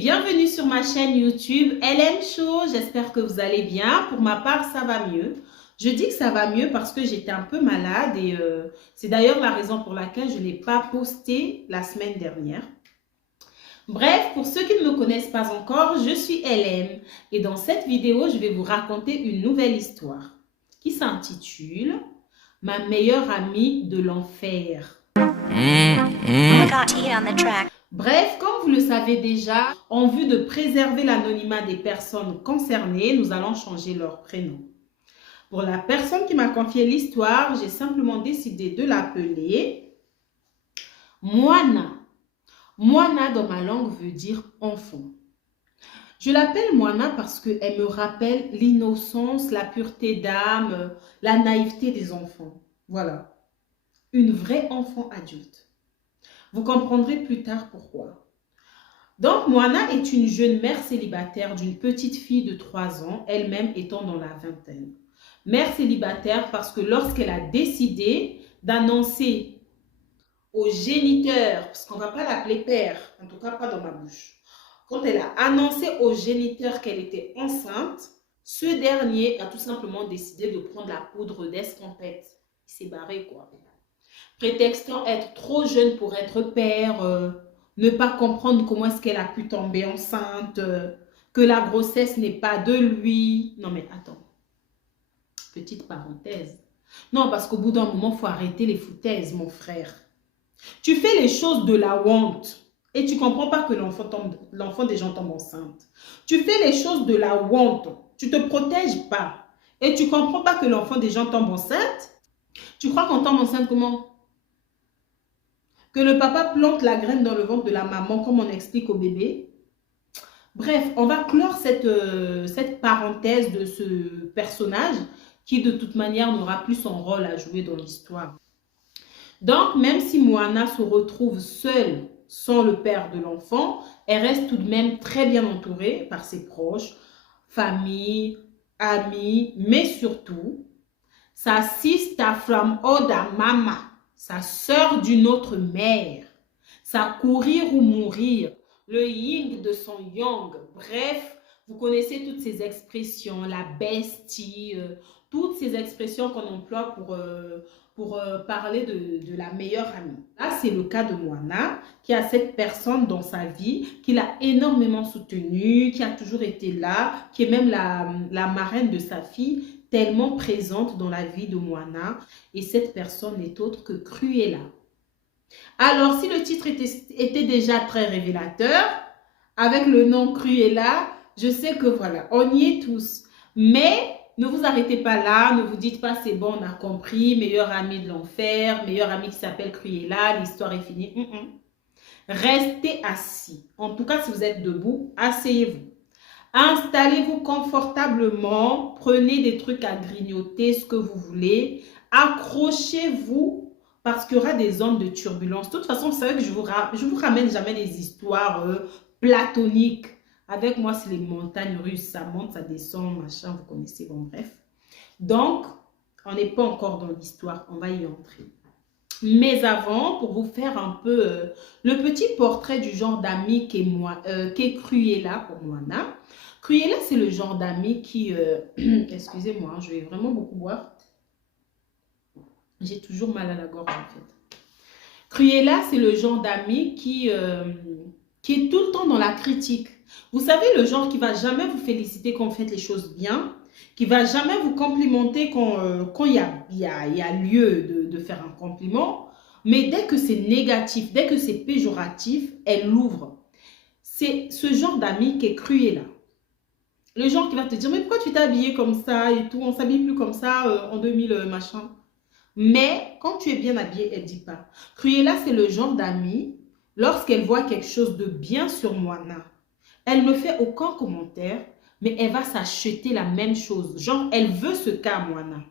bienvenue sur ma chaîne YouTube LM Show. J'espère que vous allez bien. Pour ma part, ça va mieux. Je dis que ça va mieux parce que j'étais un peu malade et c'est d'ailleurs la raison pour laquelle je n'ai pas posté la semaine dernière. Bref, pour ceux qui ne me connaissent pas encore, je suis LM et dans cette vidéo, je vais vous raconter une nouvelle histoire qui s'intitule « Ma meilleure amie de l'enfer ». Bref, comme vous le savez déjà, en vue de préserver l'anonymat des personnes concernées, nous allons changer leur prénom. Pour la personne qui m'a confié l'histoire, j'ai simplement décidé de l'appeler Moana. Moana dans ma langue veut dire enfant. Je l'appelle Moana parce qu'elle me rappelle l'innocence, la pureté d'âme, la naïveté des enfants. Voilà, une vraie enfant adulte. Vous comprendrez plus tard pourquoi. Donc, Moana est une jeune mère célibataire d'une petite fille de 3 ans, elle-même étant dans la vingtaine. Mère célibataire parce que lorsqu'elle a décidé d'annoncer aux géniteurs, parce qu'on ne va pas l'appeler père, en tout cas pas dans ma bouche, quand elle a annoncé aux géniteurs qu'elle était enceinte, ce dernier a tout simplement décidé de prendre la poudre d'escampette. Il s'est barré quoi. Prétextant être trop jeune pour être père, ne pas comprendre comment est-ce qu'elle a pu tomber enceinte, que la grossesse n'est pas de lui. Non mais attends, petite parenthèse. Non, parce qu'au bout d'un moment, il faut arrêter les foutaises, mon frère. Tu fais les choses de la honte et tu ne comprends pas que l'enfant des gens tombe enceinte. Tu fais les choses de la honte, tu ne te protèges pas et tu ne comprends pas que l'enfant des gens tombe enceinte. Tu crois qu'on tombe enceinte comment? Que le papa plante la graine dans le ventre de la maman, comme on explique au bébé. Bref, on va clore cette parenthèse de ce personnage qui, de toute manière, n'aura plus son rôle à jouer dans l'histoire. Donc, même si Moana se retrouve seule, sans le père de l'enfant, elle reste tout de même très bien entourée par ses proches, famille, amis, mais surtout, sa sister from other mama. Sa sœur d'une autre mère, sa courir ou mourir, le yin de son yang. Bref, vous connaissez toutes ces expressions, la bestie, toutes ces expressions qu'on emploie pour parler de la meilleure amie. Là, c'est le cas de Moana, qui a cette personne dans sa vie, qui l'a énormément soutenue, qui a toujours été là, qui est même la marraine de sa fille, tellement présente dans la vie de Moana. Et cette personne n'est autre que Cruella. Alors, si le titre était déjà très révélateur, avec le nom Cruella, je sais que voilà, on y est tous. Mais ne vous arrêtez pas là, ne vous dites pas c'est bon, on a compris, meilleure amie de l'enfer, meilleure amie qui s'appelle Cruella, l'histoire est finie. Restez assis. En tout cas, si vous êtes debout, asseyez-vous. Installez-vous confortablement, prenez des trucs à grignoter, ce que vous voulez. Accrochez-vous parce qu'il y aura des zones de turbulence. De toute façon, vous savez que je vous ramène jamais des histoires platoniques. Avec moi, c'est les montagnes russes. Ça monte, ça descend, machin, vous connaissez, bon bref. Donc, on n'est pas encore dans l'histoire, on va y entrer. Mais avant, pour vous faire un peu le petit portrait du genre d'ami qu'est Cruella pour Moana. Cruella, c'est le genre d'ami qui... excusez-moi, je vais vraiment beaucoup boire. J'ai toujours mal à la gorge en fait. Cruella, c'est le genre d'ami qui est tout le temps dans la critique. Vous savez, le genre qui ne va jamais vous féliciter quand vous faites les choses bien, qui ne va jamais vous complimenter quand il y a lieu de faire un compliment. Mais dès que c'est négatif, dès que c'est péjoratif, elle l'ouvre. C'est ce genre d'ami qui est Cruella. Le genre qui va te dire, mais pourquoi tu t'es habillé comme ça et tout, on ne s'habille plus comme ça en 2000 machin. Mais quand tu es bien habillé, elle ne dit pas. Cruella, c'est le genre d'ami, lorsqu'elle voit quelque chose de bien sur Moana, elle ne fait aucun commentaire, mais elle va s'acheter la même chose. Genre, elle veut ce cas, Moana.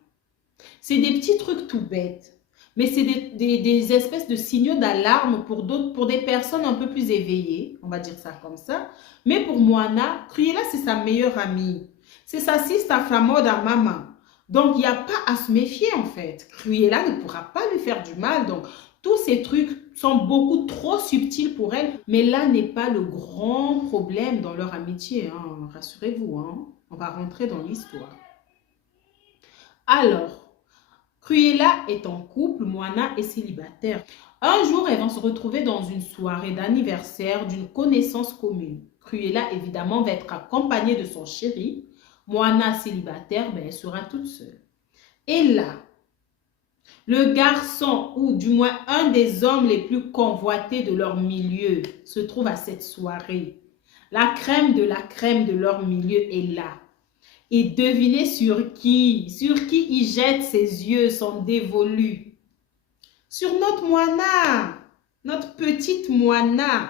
C'est des petits trucs tout bêtes. Mais c'est des espèces de signaux d'alarme pour des personnes un peu plus éveillées. On va dire ça comme ça. Mais pour Moana, Cruella, c'est sa meilleure amie. C'est sa sister from other mama. Donc, il n'y a pas à se méfier en fait. Cruella ne pourra pas lui faire du mal. Donc, Tous ces trucs sont beaucoup trop subtils pour elle. Mais là n'est pas le grand problème dans leur amitié. Hein. Rassurez-vous, hein. On va rentrer dans l'histoire. Alors, Cruella est en couple, Moana est célibataire. Un jour, elles vont se retrouver dans une soirée d'anniversaire d'une connaissance commune. Cruella, évidemment, va être accompagnée de son chéri. Moana, célibataire, ben, elle sera toute seule. Et là, le garçon, ou du moins un des hommes les plus convoités de leur milieu, se trouve à cette soirée. La crème de leur milieu est là. Et devinez sur qui il jette ses yeux, son dévolu. Sur notre Moana, notre petite Moana.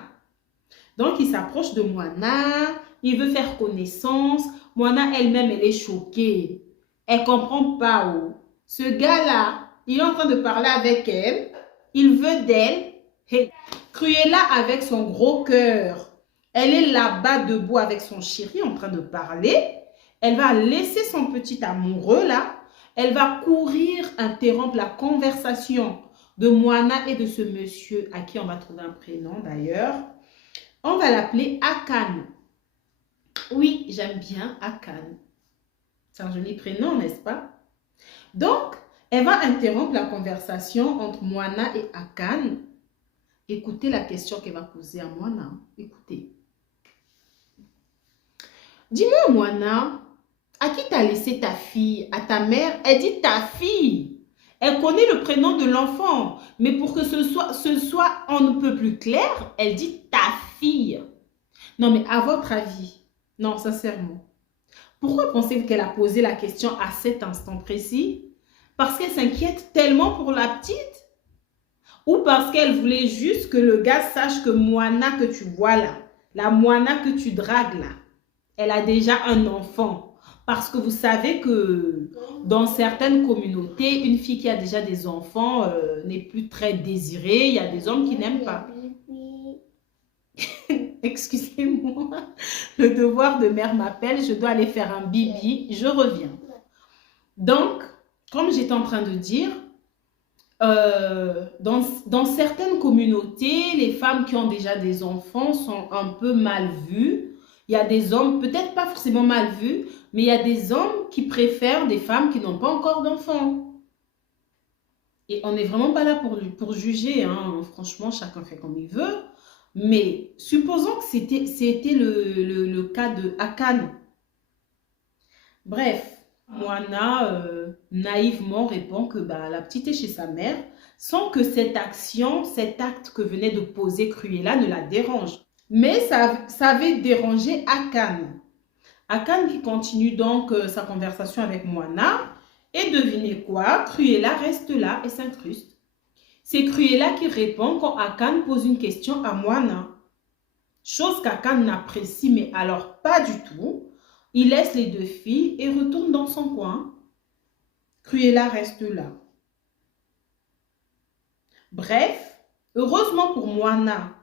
Donc, il s'approche de Moana, il veut faire connaissance. Moana elle-même, elle est choquée. Elle ne comprend pas. Oh. Ce gars-là, il est en train de parler avec elle. Il veut d'elle. Hey. Cruella avec son gros cœur. Elle est là-bas debout avec son chéri en train de parler. Elle va laisser son petit amoureux là. Elle va courir interrompre la conversation de Moana et de ce monsieur à qui on va trouver un prénom d'ailleurs. On va l'appeler Akan. Oui, j'aime bien Akan. C'est un joli prénom, n'est-ce pas? Donc, elle va interrompre la conversation entre Moana et Akan. Écoutez la question qu'elle va poser à Moana. Écoutez. Dis-moi, Moana, à qui t'as laissé ta fille? À ta mère? Elle dit ta fille. Elle connaît le prénom de l'enfant. Mais pour que ce soit on ne peut plus clair, elle dit ta fille. Non, mais à votre avis, non, sincèrement, pourquoi pensez-vous qu'elle a posé la question à cet instant précis? Parce qu'elle s'inquiète tellement pour la petite? Ou parce qu'elle voulait juste que le gars sache que Moana que tu vois là, la Moana que tu dragues là, elle a déjà un enfant? Parce que vous savez que dans certaines communautés, une fille qui a déjà des enfants n'est plus très désirée. Il y a des hommes qui n'aiment pas. Excusez-moi, le devoir de mère m'appelle, je dois aller faire un bibi, je reviens. Donc, comme j'étais en train de dire, dans certaines communautés, les femmes qui ont déjà des enfants sont un peu mal vues. Il y a des hommes, peut-être pas forcément mal vus, mais il y a des hommes qui préfèrent des femmes qui n'ont pas encore d'enfants. Et on n'est vraiment pas là pour juger, hein. Franchement, chacun fait comme il veut. Mais supposons que c'était le cas de Akan. Bref, Moana naïvement répond que bah, la petite est chez sa mère sans que cette action, cet acte que venait de poser Cruella ne la dérange. Mais ça avait dérangé Akan. Akan qui continue donc sa conversation avec Moana. Et devinez quoi? Cruella reste là et s'incruste. C'est Cruella qui répond quand Akan pose une question à Moana. Chose qu'Akan n'apprécie, mais alors pas du tout. Il laisse les deux filles et retourne dans son coin. Cruella reste là. Bref, heureusement pour Moana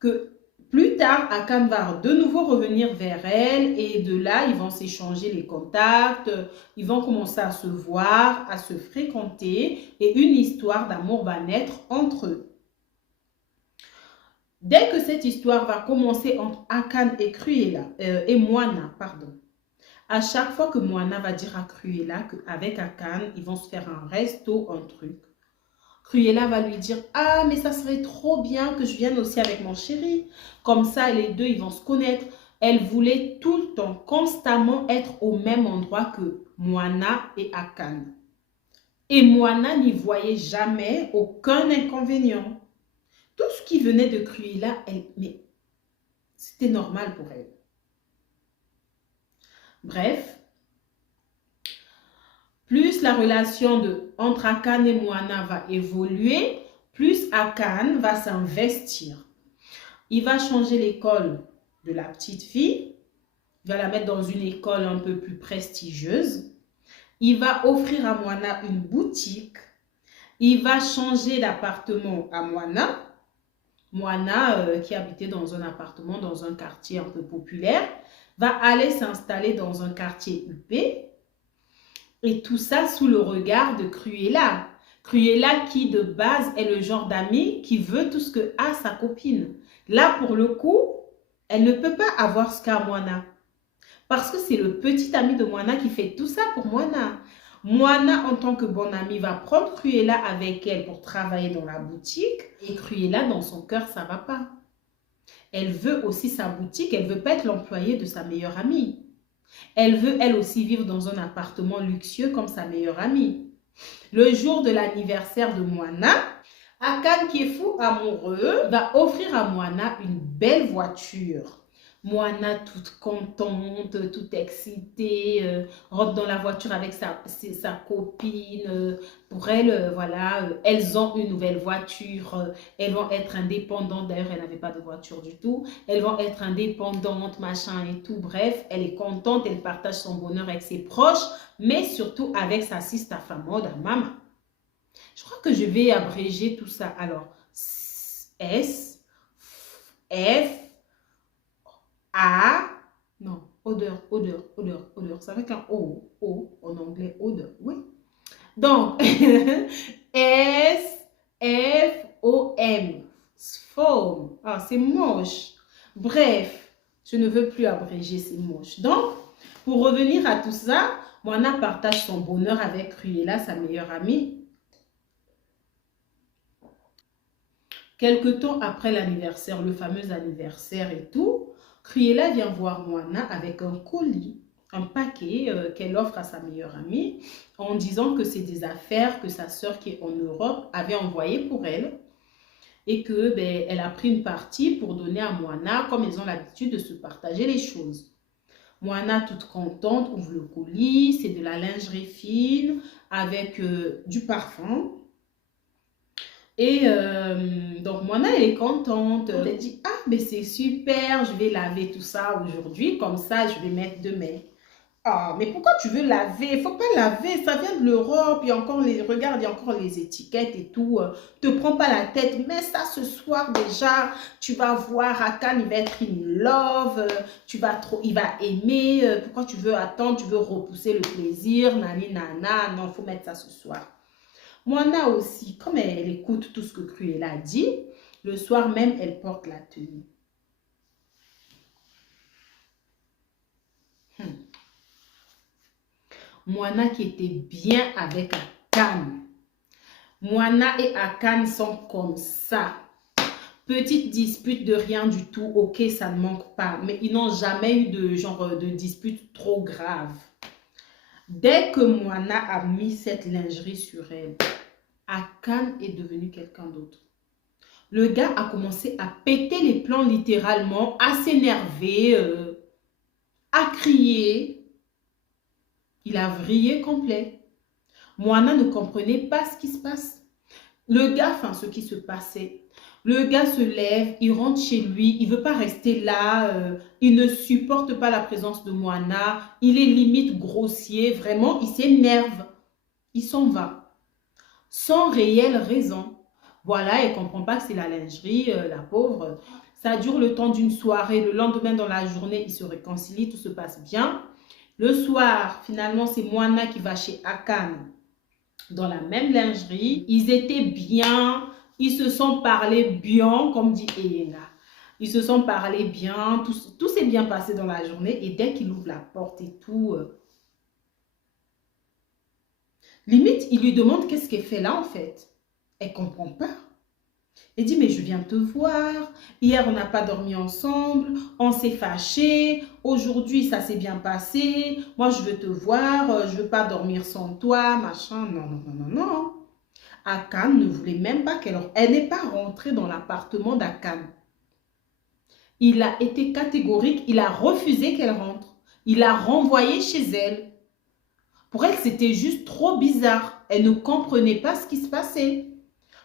que plus tard, Akan va de nouveau revenir vers elle et de là, ils vont s'échanger les contacts, ils vont commencer à se voir, à se fréquenter et une histoire d'amour va naître entre eux. Dès que cette histoire va commencer entre Akan et Cruella, et Moana, pardon, à chaque fois que Moana va dire à Cruella qu'avec Akan, ils vont se faire un resto, un truc, Cruella va lui dire « Ah, mais ça serait trop bien que je vienne aussi avec mon chéri. » Comme ça, les deux, ils vont se connaître. Elle voulait tout le temps, constamment être au même endroit que Moana et Akan. Et Moana n'y voyait jamais aucun inconvénient. Tout ce qui venait de Cruella, mais c'était normal pour elle. Bref, plus la relation entre Akan et Moana va évoluer, plus Akan va s'investir. Il va changer l'école de la petite fille. Il va la mettre dans une école un peu plus prestigieuse. Il va offrir à Moana une boutique. Il va changer d'appartement à Moana. Moana, qui habitait dans un appartement, dans un quartier un peu populaire, va aller s'installer dans un quartier huppé. Et tout ça sous le regard de Cruella. Cruella qui de base est le genre d'ami qui veut tout ce que a sa copine. Là pour le coup, elle ne peut pas avoir ce qu'a Moana. Parce que c'est le petit ami de Moana qui fait tout ça pour Moana. Moana, en tant que bonne amie, va prendre Cruella avec elle pour travailler dans la boutique. Et Cruella, dans son cœur, ça ne va pas. Elle veut aussi sa boutique, elle ne veut pas être l'employée de sa meilleure amie. Elle veut, elle aussi, vivre dans un appartement luxueux comme sa meilleure amie. Le jour de l'anniversaire de Moana, Akan, qui est fou amoureux, va offrir à Moana une belle voiture. Moana, toute contente, toute excitée, rentre dans la voiture avec sa copine. Pour elle, voilà, elles ont une nouvelle voiture. Elles vont être indépendantes. D'ailleurs, elle n'avait pas de voiture du tout. Elles vont être indépendantes, machin et tout. Bref, elle est contente. Elle partage son bonheur avec ses proches, mais surtout avec sa sista famosa, maman. Je crois que je vais abréger tout ça. Alors, S, F, A, non, odeur. C'est avec un O en anglais, odeur, oui. Donc, S, F, O, M, Sform. Ah, c'est moche. Bref, je ne veux plus abréger, c'est moche. Donc, pour revenir à tout ça, Moana partage son bonheur avec Cruella, sa meilleure amie. Quelque temps après l'anniversaire, le fameux anniversaire et tout, Cruella vient voir Moana avec un colis, un paquet qu'elle offre à sa meilleure amie en disant que c'est des affaires que sa sœur qui est en Europe avait envoyées pour elle et que elle a pris une partie pour donner à Moana comme ils ont l'habitude de se partager les choses. Moana, toute contente, ouvre le colis, c'est de la lingerie fine avec du parfum. Et donc, Moana, elle est contente. Elle dit, ah, mais c'est super, je vais laver tout ça aujourd'hui. Comme ça, je vais mettre demain. Ah, mais pourquoi tu veux laver? Il ne faut pas laver, ça vient de l'Europe. Il y a encore regarde, il y a encore les étiquettes et tout. Te prends pas la tête. Mets ça ce soir déjà. Tu vas voir, Akan, il va être in love. Il va aimer. Pourquoi tu veux attendre? Tu veux repousser le plaisir. Nani, nana. Non, il faut mettre ça ce soir. Moana aussi, comme elle écoute tout ce que Cruella dit, le soir même, elle porte la tenue. Moana qui était bien avec Akan. Moana et Akan sont comme ça. Petite dispute de rien du tout, ok, ça ne manque pas. Mais ils n'ont jamais eu de genre de dispute trop grave. Dès que Moana a mis cette lingerie sur elle, Akan est devenu quelqu'un d'autre. Le gars a commencé à péter les plombs littéralement, à s'énerver, à crier. Il a vrillé complet. Moana ne comprenait pas ce qui se passe. Le gars, enfin ce qui se passait. Le gars se lève, il rentre chez lui, il ne veut pas rester là, il ne supporte pas la présence de Moana, il est limite grossier, vraiment, il s'énerve, il s'en va. Sans réelle raison. Voilà, elle ne comprend pas que c'est la lingerie, la pauvre. Ça dure le temps d'une soirée, le lendemain dans la journée, ils se réconcilient, tout se passe bien. Le soir, finalement, c'est Moana qui va chez Akan dans la même lingerie. Ils étaient bien, ils se sont parlé bien, comme dit Elena. Ils se sont parlé bien, tout s'est bien passé dans la journée. Et dès qu'il ouvre la porte et tout, limite, il lui demande qu'est-ce qu'elle fait là en fait. Elle ne comprend pas. Elle dit, mais je viens te voir. Hier, on n'a pas dormi ensemble. On s'est fâchés. Aujourd'hui, ça s'est bien passé. Moi, je veux te voir. Je ne veux pas dormir sans toi. Machin. Non, non, non, non, non. Akan ne voulait même pas qu'elle... Elle n'est pas rentrée dans l'appartement d'Akan. Il a été catégorique. Il a refusé qu'elle rentre. Il l'a renvoyée chez elle. Pour elle, c'était juste trop bizarre. Elle ne comprenait pas ce qui se passait.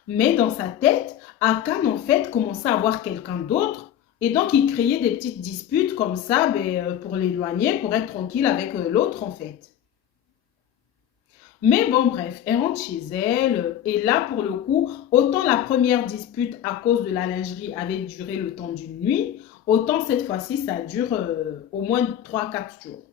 Mais dans sa tête, Akan, en fait, commençait à avoir quelqu'un d'autre. Et donc, il créait des petites disputes comme ça pour l'éloigner, pour être tranquille avec l'autre, en fait. Mais bon, bref, elle rentre chez elle. Et là, pour le coup, autant la première dispute à cause de la lingerie avait duré le temps d'une nuit, autant cette fois-ci, ça dure au moins 3-4 jours.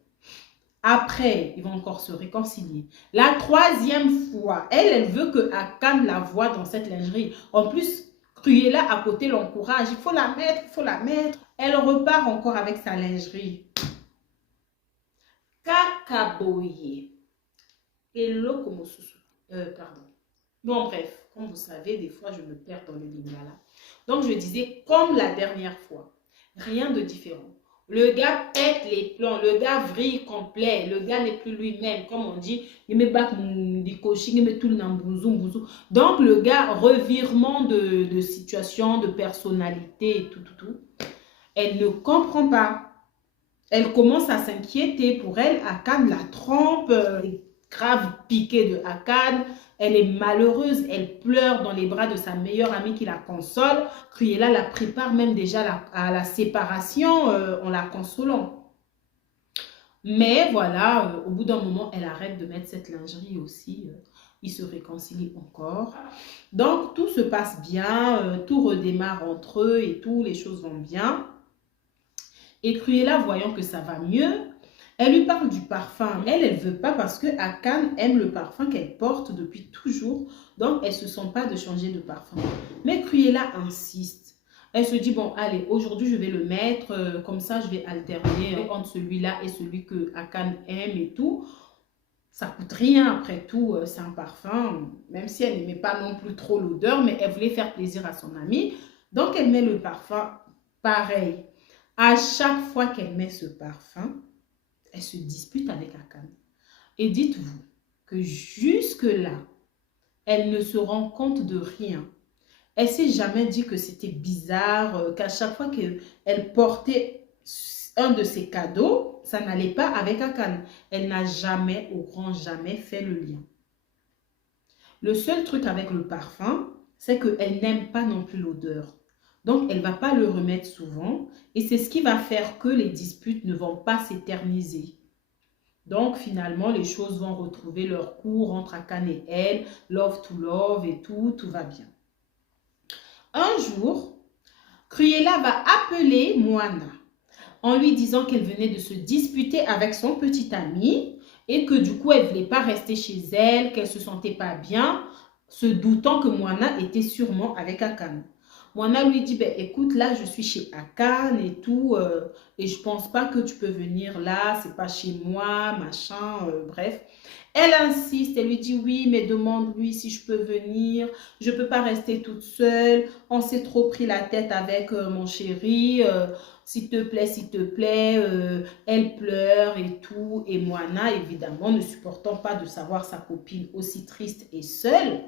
Après, ils vont encore se réconcilier. La troisième fois, elle veut que Akan la voie dans cette lingerie. En plus, Cruella à côté l'encourage. Il faut la mettre, il faut la mettre. Elle repart encore avec sa lingerie. Kakaboye. Hello, como susu. Pardon. Bon, bref, comme vous savez, des fois, je me perds dans le lingala. Donc, je disais, comme la dernière fois, rien de différent. Le gars pète les plombs, le gars vrille complet, le gars n'est plus lui-même. Comme on dit, il me bat des cochines, il me tout le bouzou. Donc, le gars, revirement de situation, de personnalité et tout. Elle ne comprend pas. Elle commence à s'inquiéter pour elle. Akan la trompe, grave piquée de Akan. Elle est malheureuse, elle pleure dans les bras de sa meilleure amie qui la console. Cruella la prépare même déjà à la séparation en la consolant. Mais voilà, au bout d'un moment, elle arrête de mettre cette lingerie aussi. Ils se réconcilient encore. Donc, tout se passe bien, tout redémarre entre eux et tout, les choses vont bien. Et Cruella, voyant que ça va mieux, elle lui parle du parfum. Elle ne veut pas parce que Akan aime le parfum qu'elle porte depuis toujours. Donc, elle ne se sent pas de changer de parfum. Mais Cruella insiste. Elle se dit, bon, allez, aujourd'hui, je vais le mettre. Comme ça, je vais alterner entre celui-là et celui que Akan aime et tout. Ça ne coûte rien après tout. C'est un parfum. Même si elle n'aimait pas non plus trop l'odeur, mais elle voulait faire plaisir à son amie. Donc, elle met le parfum pareil. À chaque fois qu'elle met ce parfum, elle se dispute avec Akan. Et dites-vous que jusque-là, elle ne se rend compte de rien. Elle ne s'est jamais dit que c'était bizarre, qu'à chaque fois qu'elle portait un de ses cadeaux, ça n'allait pas avec Akan. Elle n'a jamais, au grand jamais, fait le lien. Le seul truc avec le parfum, c'est qu'elle n'aime pas non plus l'odeur. Donc, elle ne va pas le remettre souvent. Et c'est ce qui va faire que les disputes ne vont pas s'éterniser. Donc, finalement, les choses vont retrouver leur cours entre Akan et elle. Love to love et tout va bien. Un jour, Cruella va appeler Moana en lui disant qu'elle venait de se disputer avec son petit ami et que du coup, elle ne voulait pas rester chez elle, qu'elle ne se sentait pas bien, se doutant que Moana était sûrement avec Akan. Moana lui dit, ben, écoute, là, je suis chez Akan et tout, et je pense pas que tu peux venir là, c'est pas chez moi, machin, bref. Elle insiste, elle lui dit, oui, mais demande-lui si je peux venir, je peux pas rester toute seule, on s'est trop pris la tête avec mon chéri, s'il te plaît, elle pleure et tout. Et Moana, évidemment, ne supportant pas de savoir sa copine aussi triste et seule,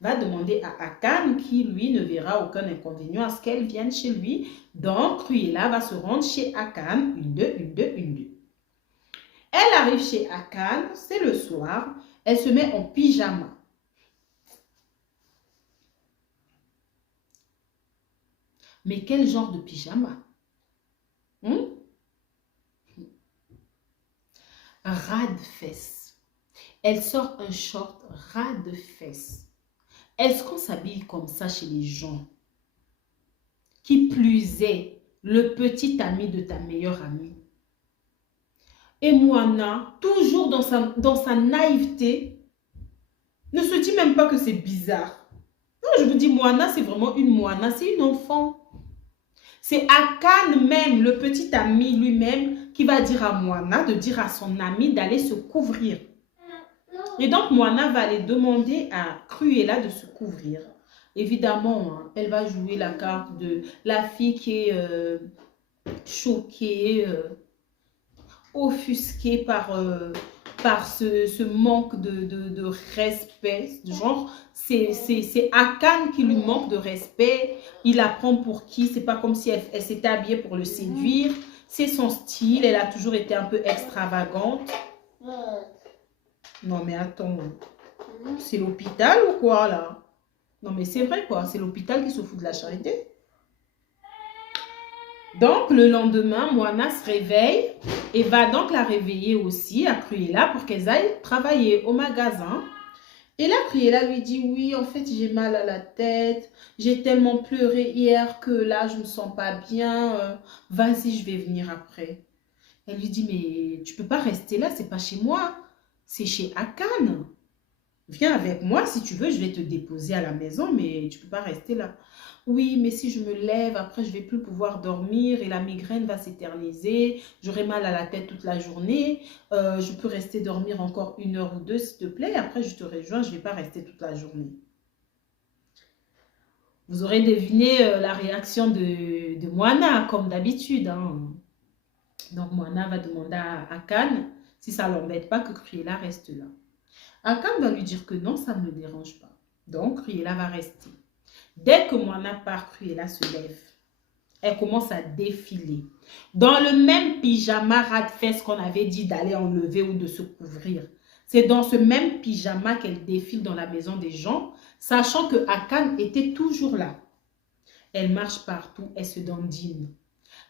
va demander à Akan qui, lui, ne verra aucun inconvénient à ce qu'elle vienne chez lui. Donc, Cruella va se rendre chez Akan, une, deux. Elle arrive chez Akan, c'est le soir, elle se met en pyjama. Mais quel genre de pyjama? Ras de fesses. Elle sort un short ras de fesses. Est-ce qu'on s'habille comme ça chez les gens? Qui plus est, le petit ami de ta meilleure amie. Et Moana, toujours dans sa naïveté, ne se dit même pas que c'est bizarre. Non, je vous dis, Moana, c'est vraiment une Moana, c'est une enfant. C'est Akan même, le petit ami lui-même, qui va dire à Moana de dire à son ami d'aller se couvrir. Et donc, Moana va aller demander à Cruella de se couvrir. Évidemment, hein, elle va jouer la carte de la fille qui est choquée, offusquée par ce manque de respect. Genre, c'est Akan qui lui manque de respect. Il la prend pour qui? C'est pas comme si elle s'était habillée pour le séduire. C'est son style. Elle a toujours été un peu extravagante. Non, mais attends. C'est l'hôpital ou quoi, là? Non, mais c'est vrai, quoi. C'est l'hôpital qui se fout de la charité. Donc, le lendemain, Moana se réveille et va donc la réveiller aussi à Cruella pour qu'elles aillent travailler au magasin. Et là, Cruella lui dit, oui, en fait, j'ai mal à la tête. J'ai tellement pleuré hier que là, je ne me sens pas bien. Vas-y, je vais venir après. Elle lui dit, mais tu peux pas rester là, c'est pas chez moi, c'est chez Akan. Viens avec moi si tu veux, je vais te déposer à la maison, mais tu peux pas rester là. Oui, mais si je me lève, après je vais plus pouvoir dormir et la migraine va s'éterniser, j'aurai mal à la tête toute la journée, je peux rester dormir encore 1 heure ou deux s'il te plaît, après je te rejoins, je vais pas rester toute la journée. Vous aurez deviné la réaction de Moana, comme d'habitude, hein. Donc Moana va demander à Akan si ça ne l'embête pas que Cruella reste là. Akan va lui dire que non, ça ne le dérange pas. Donc Cruella va rester. Dès que Moana part, Cruella se lève. Elle commence à défiler. Dans le même pyjama ras-de-fesse qu'on avait dit d'aller enlever ou de se couvrir. C'est dans ce même pyjama qu'elle défile dans la maison des gens, sachant que Akan était toujours là. Elle marche partout, elle se dandine.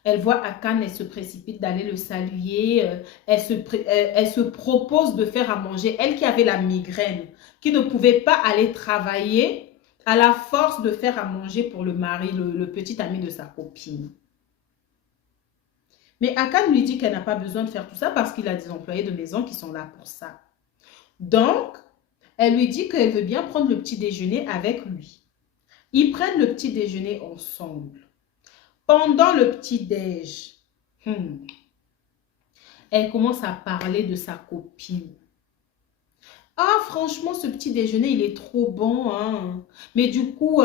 Elle voit Akan, elle se précipite d'aller le saluer. Elle se propose de faire à manger. Elle qui avait la migraine, qui ne pouvait pas aller travailler, à la force de faire à manger pour le mari, le petit ami de sa copine. Mais Akan lui dit qu'elle n'a pas besoin de faire tout ça parce qu'il a des employés de maison qui sont là pour ça. Donc, elle lui dit qu'elle veut bien prendre le petit déjeuner avec lui. Ils prennent le petit déjeuner ensemble. Pendant le petit-déj, elle commence à parler de sa copine. Ah, franchement, ce petit déjeuner, il est trop bon, hein. Mais du coup,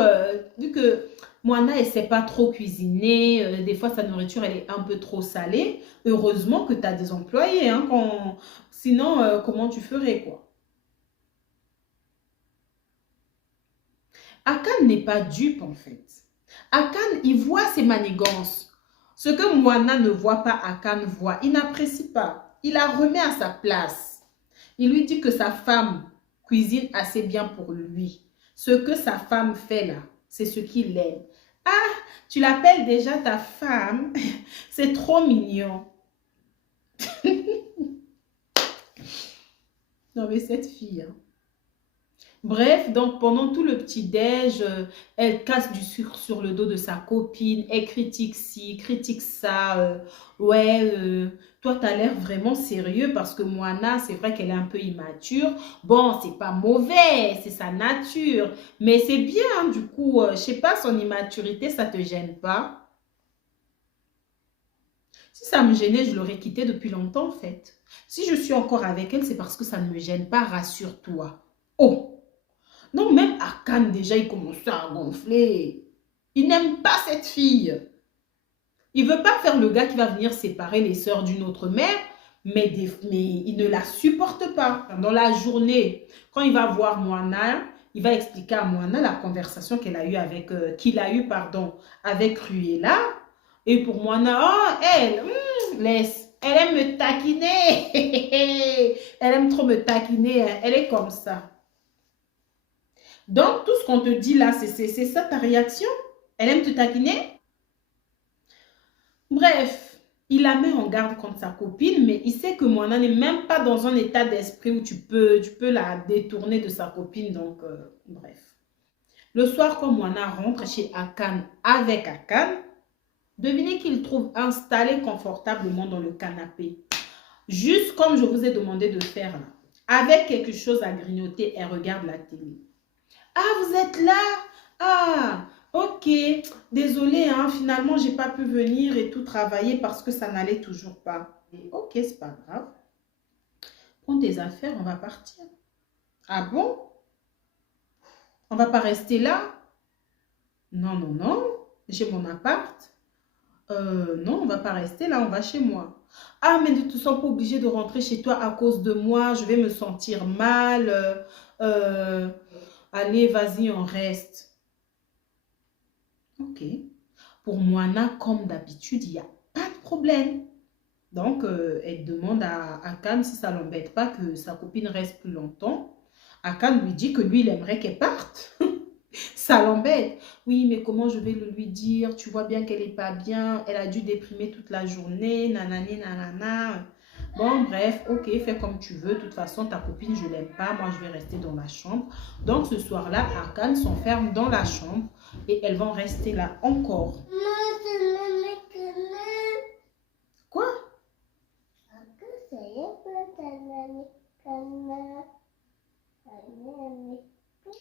vu que Moana, elle ne sait pas trop cuisiner, des fois, sa nourriture, elle est un peu trop salée. Heureusement que tu as des employés, hein, sinon, comment tu ferais, quoi? Akan n'est pas dupe, en fait. Akan, il voit ses manigances. Ce que Moana ne voit pas, Akan voit. Il n'apprécie pas. Il la remet à sa place. Il lui dit que sa femme cuisine assez bien pour lui. Ce que sa femme fait là, c'est ce qu'il aime. Ah, tu l'appelles déjà ta femme? C'est trop mignon. Non mais cette fille, hein. Bref, donc pendant tout le petit-déj, elle casse du sucre sur le dos de sa copine, elle critique ci, critique ça. Ouais, toi, tu as l'air vraiment sérieux parce que Moana, c'est vrai qu'elle est un peu immature. Bon, c'est pas mauvais, c'est sa nature. Mais c'est bien, du coup, je sais pas, son immaturité, ça te gêne pas? Si ça me gênait, je l'aurais quittée depuis longtemps, en fait. Si je suis encore avec elle, c'est parce que ça ne me gêne pas, rassure-toi. Oh! Non, même Akan, déjà, il commençait à gonfler. Il n'aime pas cette fille. Il ne veut pas faire le gars qui va venir séparer les sœurs d'une autre mère, mais il ne la supporte pas. Dans la journée, quand il va voir Moana, il va expliquer à Moana la conversation qu'il a eue avec Cruella. Et pour Moana, oh, elle, laisse. Elle aime me taquiner. Elle aime trop me taquiner. Elle est comme ça. Donc, tout ce qu'on te dit là, c'est ça ta réaction? Elle aime te taquiner? Bref, il la met en garde contre sa copine, mais il sait que Moana n'est même pas dans un état d'esprit où tu peux la détourner de sa copine. Donc, bref. Le soir, quand Moana rentre chez Akan avec Akan, devinez qu'il trouve installé confortablement dans le canapé. Juste comme je vous ai demandé de faire là. Avec quelque chose à grignoter, elle regarde la télé. Ah, vous êtes là? Ah, ok. Désolée, hein, finalement, j'ai pas pu venir et tout travailler parce que ça n'allait toujours pas. Ok, c'est pas grave. Prends tes affaires, on va partir. Ah bon? On va pas rester là? Non, non, non. J'ai mon appart. Non, on va pas rester là, on va chez moi. Ah, mais ne te sens pas obligé de rentrer chez toi à cause de moi. Je vais me sentir mal. Allez, vas-y, on reste. Ok. Pour Moana, comme d'habitude, il n'y a pas de problème. Donc, elle demande à Akan si ça ne l'embête pas que sa copine reste plus longtemps. Akan lui dit que lui, il aimerait qu'elle parte. Ça l'embête. Oui, mais comment je vais le lui dire? Tu vois bien qu'elle n'est pas bien. Elle a dû déprimer toute la journée. Nanani, nanana. Bon, bref, ok, fais comme tu veux. De toute façon, ta copine, je ne l'aime pas. Moi, je vais rester dans la chambre. Donc, ce soir-là, Akan s'enferme dans la chambre et elles vont rester là encore. Quoi?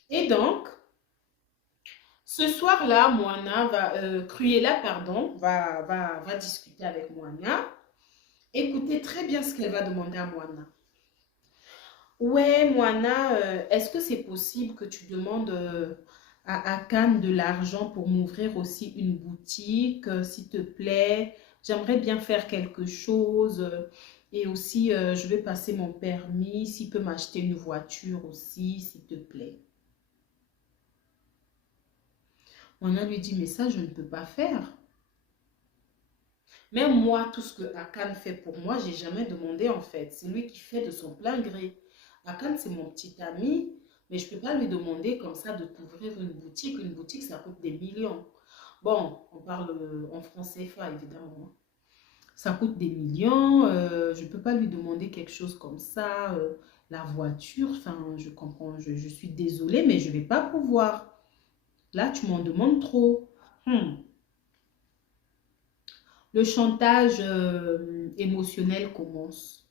Et donc, ce soir-là, Moana va, Cruella, pardon, va discuter avec Moana. Écoutez très bien ce qu'elle va demander à Moana. Ouais, Moana, est-ce que c'est possible que tu demandes à Akan de l'argent pour m'ouvrir aussi une boutique, s'il te plaît? J'aimerais bien faire quelque chose. Et aussi, je vais passer mon permis. S'il peut m'acheter une voiture aussi, s'il te plaît. Moana lui dit, mais ça, je ne peux pas faire. Même moi, tout ce que Akan fait pour moi, j'ai jamais demandé en fait. C'est lui qui fait de son plein gré. Akan, c'est mon petit ami, mais je ne peux pas lui demander comme ça de t'ouvrir une boutique. Une boutique, ça coûte des millions. Bon, on parle en francs CFA, évidemment. Ça coûte des millions. Je ne peux pas lui demander quelque chose comme ça. La voiture, enfin, je comprends. Je suis désolée, mais je ne vais pas pouvoir. Là, tu m'en demandes trop. Le chantage émotionnel commence.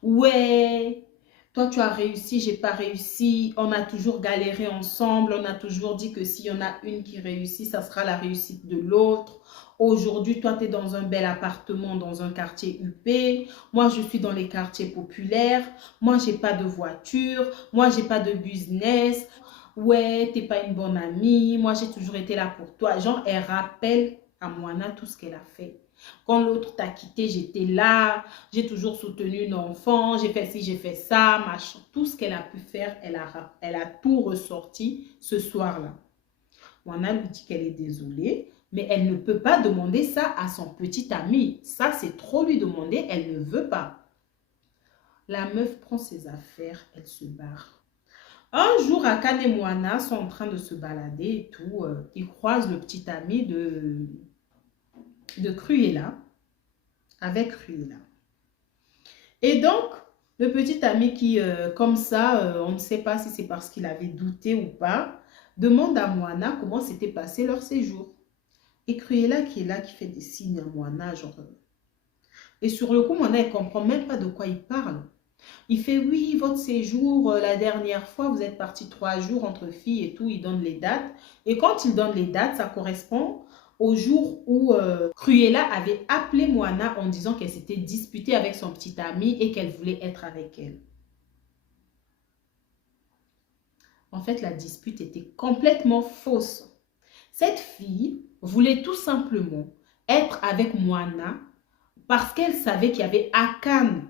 Ouais, toi tu as réussi, j'ai pas réussi. On a toujours galéré ensemble. On a toujours dit que s'il y en a une qui réussit, ça sera la réussite de l'autre. Aujourd'hui, toi, tu es dans un bel appartement, dans un quartier huppé. Moi, je suis dans les quartiers populaires. Moi, j'ai pas de voiture. Moi, j'ai pas de business. Ouais, t'es pas une bonne amie. Moi, j'ai toujours été là pour toi. Genre, elle rappelle à Moana tout ce qu'elle a fait. Quand l'autre t'a quitté, j'étais là. J'ai toujours soutenu une enfant. J'ai fait ci, j'ai fait ça, machin. Tout ce qu'elle a pu faire, elle a tout ressorti ce soir-là. Moana lui dit qu'elle est désolée, mais elle ne peut pas demander ça à son petit ami. Ça, c'est trop lui demander. Elle ne veut pas. La meuf prend ses affaires, elle se barre. Un jour, Akan et Moana sont en train de se balader et tout. Ils croisent le petit ami de Cruella, avec Cruella. Et donc, le petit ami qui, comme ça, on ne sait pas si c'est parce qu'il avait douté ou pas, demande à Moana comment s'était passé leur séjour. Et Cruella qui est là, qui fait des signes à Moana, genre... Et sur le coup, Moana, elle ne comprend même pas de quoi il parle. Il fait, oui, votre séjour, la dernière fois, vous êtes partis 3 jours entre filles et tout, il donne les dates. Et quand il donne les dates, ça correspond au jour où Cruella avait appelé Moana en disant qu'elle s'était disputée avec son petit ami et qu'elle voulait être avec elle. En fait, la dispute était complètement fausse. Cette fille voulait tout simplement être avec Moana parce qu'elle savait qu'il y avait Akan.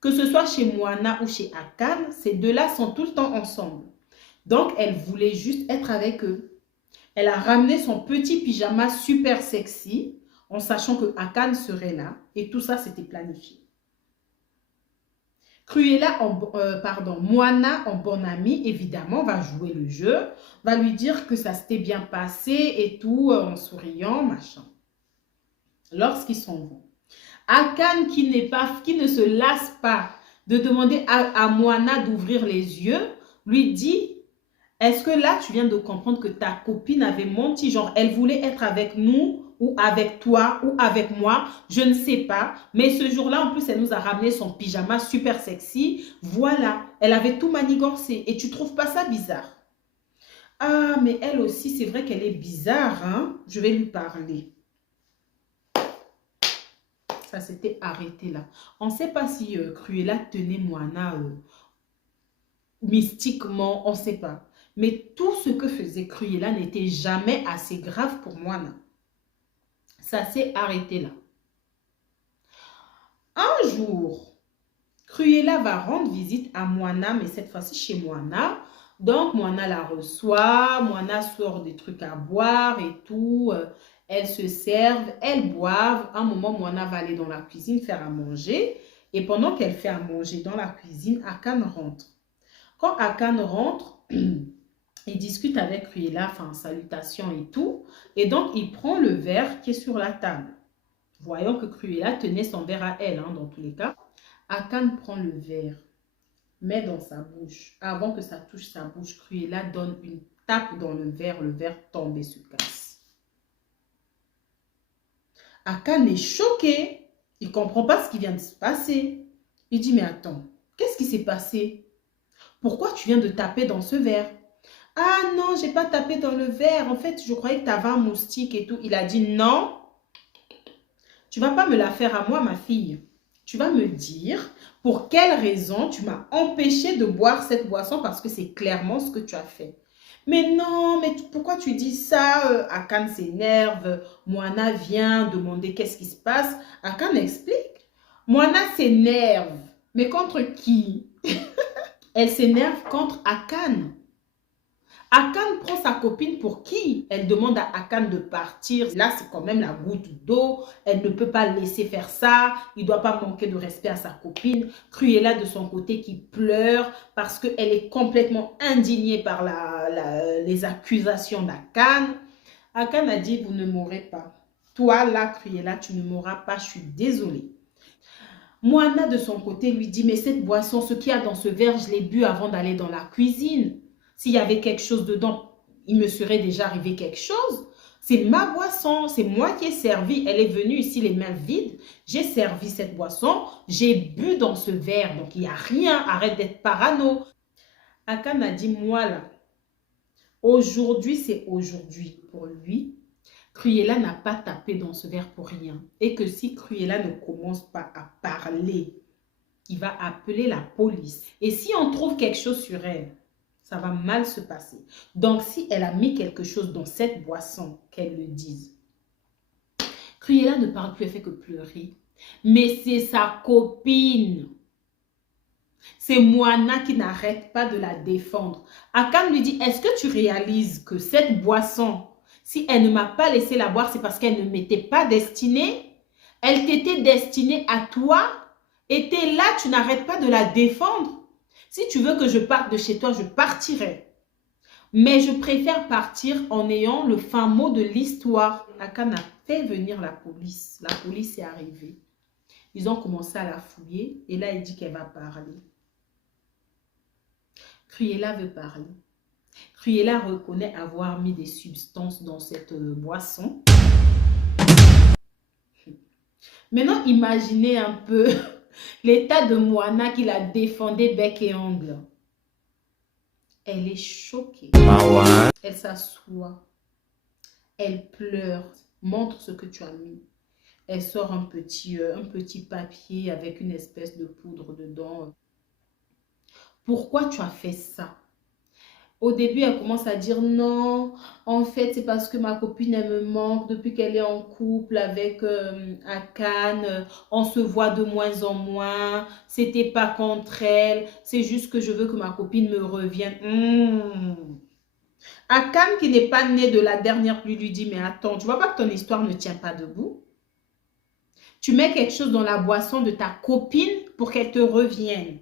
Que ce soit chez Moana ou chez Akan, ces deux-là sont tout le temps ensemble. Donc, elle voulait juste être avec eux. Elle a ramené son petit pyjama super sexy en sachant que Akan serait là. Et tout ça, c'était planifié. Moana en bonne amie, évidemment, va jouer le jeu. Va lui dire que ça s'était bien passé et tout, en souriant, machin. Lorsqu'ils s'en vont. Akan qui ne se lasse pas de demander à Moana d'ouvrir les yeux, lui dit, est-ce que là, tu viens de comprendre que ta copine avait menti? Genre, elle voulait être avec nous ou avec toi ou avec moi, je ne sais pas. Mais ce jour-là, en plus, elle nous a ramené son pyjama super sexy. Voilà, elle avait tout manigancé. Et tu trouves pas ça bizarre? Ah, mais elle aussi, c'est vrai qu'elle est bizarre, hein? Je vais lui parler. Ça s'était arrêté là. On ne sait pas si Cruella tenait Moana mystiquement, on ne sait pas. Mais tout ce que faisait Cruella n'était jamais assez grave pour Moana. Ça s'est arrêté là. Un jour, Cruella va rendre visite à Moana, mais cette fois-ci chez Moana. Donc, Moana la reçoit, Moana sort des trucs à boire et tout. Elles se servent, elles boivent. Un moment, Moana va aller dans la cuisine faire à manger. Et pendant qu'elle fait à manger dans la cuisine, Akan rentre. Quand Akan rentre, il discute avec Cruella, enfin, salutations et tout. Et donc, il prend le verre qui est sur la table. Voyons que Cruella tenait son verre à elle, hein, dans tous les cas. Akan prend le verre, met dans sa bouche. Avant que ça touche sa bouche, Cruella donne une tape dans le verre tombe et se casse. Akan est choqué. Il ne comprend pas ce qui vient de se passer. Il dit, mais attends, qu'est-ce qui s'est passé? Pourquoi tu viens de taper dans ce verre? Ah non, j'ai pas tapé dans le verre. En fait, je croyais que tu avais un moustique et tout. Il a dit, non, tu vas pas me la faire à moi, ma fille. Tu vas me dire pour quelle raison tu m'as empêché de boire cette boisson parce que c'est clairement ce que tu as fait. Mais non, mais pourquoi tu dis ça? Akan s'énerve. Moana vient demander qu'est-ce qui se passe. Akan explique. Moana s'énerve. Mais contre qui? Elle s'énerve contre Akan. Akan prend sa copine pour qui? Elle demande à Akan de partir. Là, c'est quand même la goutte d'eau. Elle ne peut pas laisser faire ça. Il ne doit pas manquer de respect à sa copine. Cruella de son côté qui pleure parce qu'elle est complètement indignée par les accusations d'Akan. Akan a dit, vous ne mourrez pas. Toi, là, Cruella, tu ne mourras pas. Je suis désolée. Moana de son côté lui dit, mais cette boisson, ce qu'il y a dans ce verre, je l'ai bu avant d'aller dans la cuisine. S'il y avait quelque chose dedans, il me serait déjà arrivé quelque chose. C'est ma boisson, c'est moi qui ai servi. Elle est venue ici les mains vides. J'ai servi cette boisson, j'ai bu dans ce verre. Donc, il n'y a rien, arrête d'être parano. Akan a dit, moi là, aujourd'hui c'est aujourd'hui pour lui. Cruella n'a pas tapé dans ce verre pour rien. Et que si Cruella ne commence pas à parler, il va appeler la police. Et si on trouve quelque chose sur elle, ça va mal se passer. Donc, si elle a mis quelque chose dans cette boisson, qu'elle le dise. Cruella ne parle plus, elle fait que pleurer. Mais c'est sa copine. C'est Moana qui n'arrête pas de la défendre. Akan lui dit, est-ce que tu réalises que cette boisson, si elle ne m'a pas laissé la boire, c'est parce qu'elle ne m'était pas destinée? Elle t'était destinée à toi. Et t'es là, tu n'arrêtes pas de la défendre. Si tu veux que je parte de chez toi, je partirai. Mais je préfère partir en ayant le fin mot de l'histoire. Akan a fait venir la police. La police est arrivée. Ils ont commencé à la fouiller. Et là, il dit qu'elle va parler. Cruella veut parler. Cruella reconnaît avoir mis des substances dans cette boisson. Maintenant, imaginez un peu l'état de Moana qui la défendait bec et ongle. Elle est choquée. Elle s'assoit. Elle pleure. Montre ce que tu as mis. Elle sort un petit papier avec une espèce de poudre dedans. Pourquoi tu as fait ça? Au début, elle commence à dire non, en fait, c'est parce que ma copine, elle me manque depuis qu'elle est en couple avec Akan. On se voit de moins en moins. C'était pas contre elle. C'est juste que je veux que ma copine me revienne. Akan, qui n'est pas né de la dernière pluie, lui dit, mais attends, tu vois pas que ton histoire ne tient pas debout? Tu mets quelque chose dans la boisson de ta copine pour qu'elle te revienne.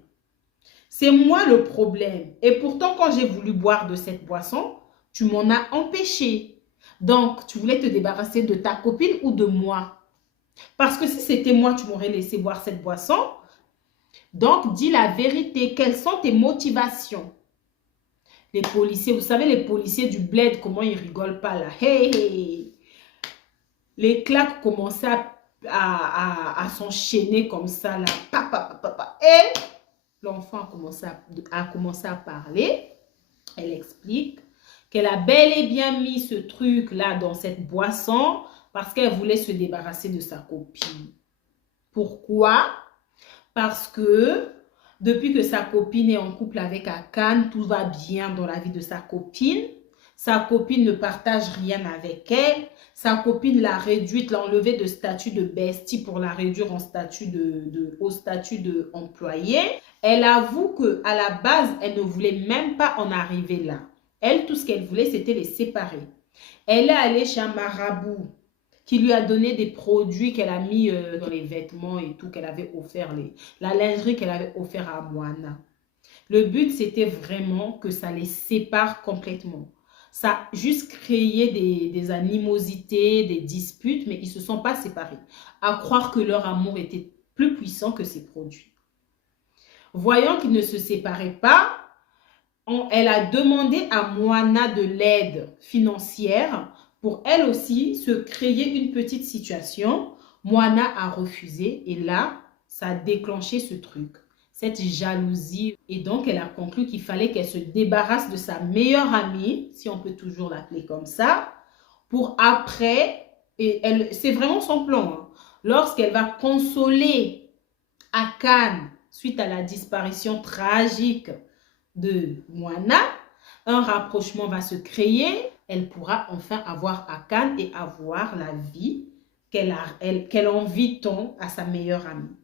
C'est moi le problème. Et pourtant, quand j'ai voulu boire de cette boisson, tu m'en as empêché. Donc, tu voulais te débarrasser de ta copine ou de moi? Parce que si c'était moi, tu m'aurais laissé boire cette boisson. Donc, dis la vérité. Quelles sont tes motivations? Les policiers, vous savez, les policiers du bled, comment ils rigolent pas là. Hey, hey. Les claques commençaient à s'enchaîner comme ça là. Papa. Et l'enfant a commencé à parler. Elle explique qu'elle a bel et bien mis ce truc-là dans cette boisson parce qu'elle voulait se débarrasser de sa copine. Pourquoi? Parce que depuis que sa copine est en couple avec Akan, tout va bien dans la vie de sa copine. Sa copine ne partage rien avec elle. Sa copine l'a réduite, l'a enlevée de statut de bestie pour la réduire en statut au statut d'employé. Elle avoue qu'à la base, elle ne voulait même pas en arriver là. Elle, tout ce qu'elle voulait, c'était les séparer. Elle est allée chez un marabout qui lui a donné des produits qu'elle a mis dans les vêtements et tout, qu'elle avait offert, la lingerie qu'elle avait offert à Moana. Le but, c'était vraiment que ça les sépare complètement. Ça a juste créé des animosités, des disputes, mais ils ne se sont pas séparés. À croire que leur amour était plus puissant que ces produits. Voyant qu'ils ne se séparaient pas, elle a demandé à Moana de l'aide financière pour elle aussi se créer une petite situation. Moana a refusé et là, ça a déclenché ce truc. cette jalousie. Et donc, elle a conclu qu'il fallait qu'elle se débarrasse de sa meilleure amie, si on peut toujours l'appeler comme ça, pour après, et c'est vraiment son plan, hein, lorsqu'elle va consoler Akane suite à la disparition tragique de Moana, un rapprochement va se créer, elle pourra enfin avoir Akane et avoir la vie qu'elle envie tant à sa meilleure amie.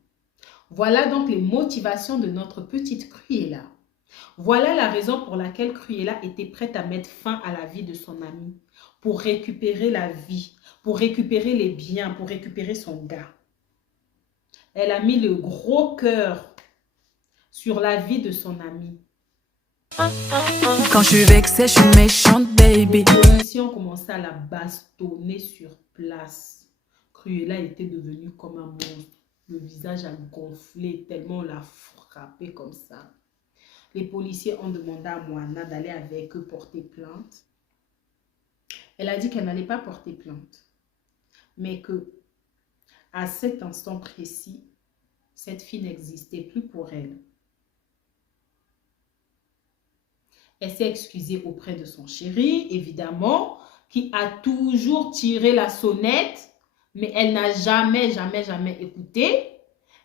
Voilà donc les motivations de notre petite Cruella. Voilà la raison pour laquelle Cruella était prête à mettre fin à la vie de son amie, pour récupérer la vie, pour récupérer les biens, pour récupérer son gars. Elle a mis le gros cœur sur la vie de son amie. Quand je suis vexée, je suis méchante, baby. Les policiers ont commencé à la bastonner sur place. Cruella était devenue comme un monstre. Le visage a gonflé tellement on l'a frappé comme ça. Les policiers ont demandé à Moana d'aller avec eux porter plainte. Elle a dit qu'elle n'allait pas porter plainte. Mais que à cet instant précis, cette fille n'existait plus pour elle. Elle s'est excusée auprès de son chéri, évidemment, qui a toujours tiré la sonnette, mais elle n'a jamais écouté.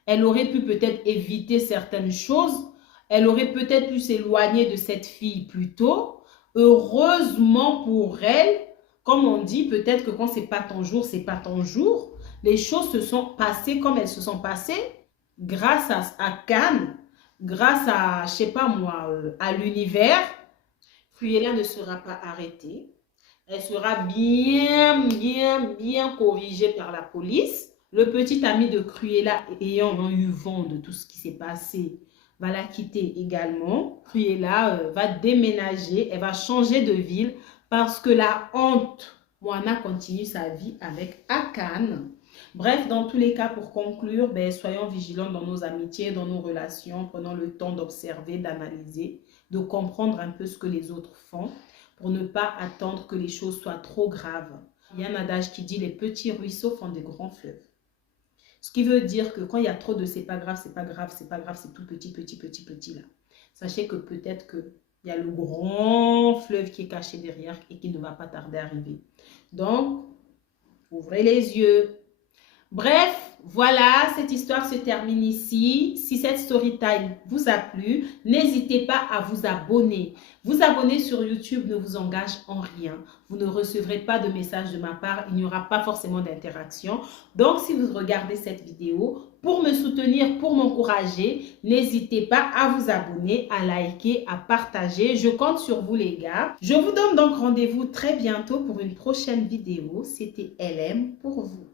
Elle aurait pu peut-être éviter certaines choses. Elle aurait peut-être pu s'éloigner de cette fille plus tôt. Heureusement pour elle, comme on dit, peut-être que quand c'est pas ton jour, c'est pas ton jour. Les choses se sont passées comme elles se sont passées grâce à Cannes, grâce à, je sais pas moi, à l'univers. Cruella ne sera pas arrêtée. Elle sera bien corrigée par la police. Le petit ami de Cruella, ayant eu vent de tout ce qui s'est passé, va la quitter également. Cruella va déménager, elle va changer de ville parce que la honte, Moana continue sa vie avec Akane. Bref, dans tous les cas, pour conclure, soyons vigilants dans nos amitiés, dans nos relations, prenons le temps d'observer, d'analyser, de comprendre un peu ce que les autres font pour ne pas attendre que les choses soient trop graves. Il y a un adage qui dit « les petits ruisseaux font des grands fleuves ». Ce qui veut dire que quand il y a trop de « c'est pas grave, c'est pas grave, c'est pas grave, c'est tout petit là ». Sachez que peut-être qu'il y a le grand fleuve qui est caché derrière et qui ne va pas tarder à arriver. Donc, ouvrez les yeux. Bref, voilà, cette histoire se termine ici. Si cette story time vous a plu, n'hésitez pas à vous abonner. Vous abonner sur YouTube ne vous engage en rien. Vous ne recevrez pas de message de ma part. Il n'y aura pas forcément d'interaction. Donc, si vous regardez cette vidéo, pour me soutenir, pour m'encourager, n'hésitez pas à vous abonner, à liker, à partager. Je compte sur vous les gars. Je vous donne donc rendez-vous très bientôt pour une prochaine vidéo. C'était LM pour vous.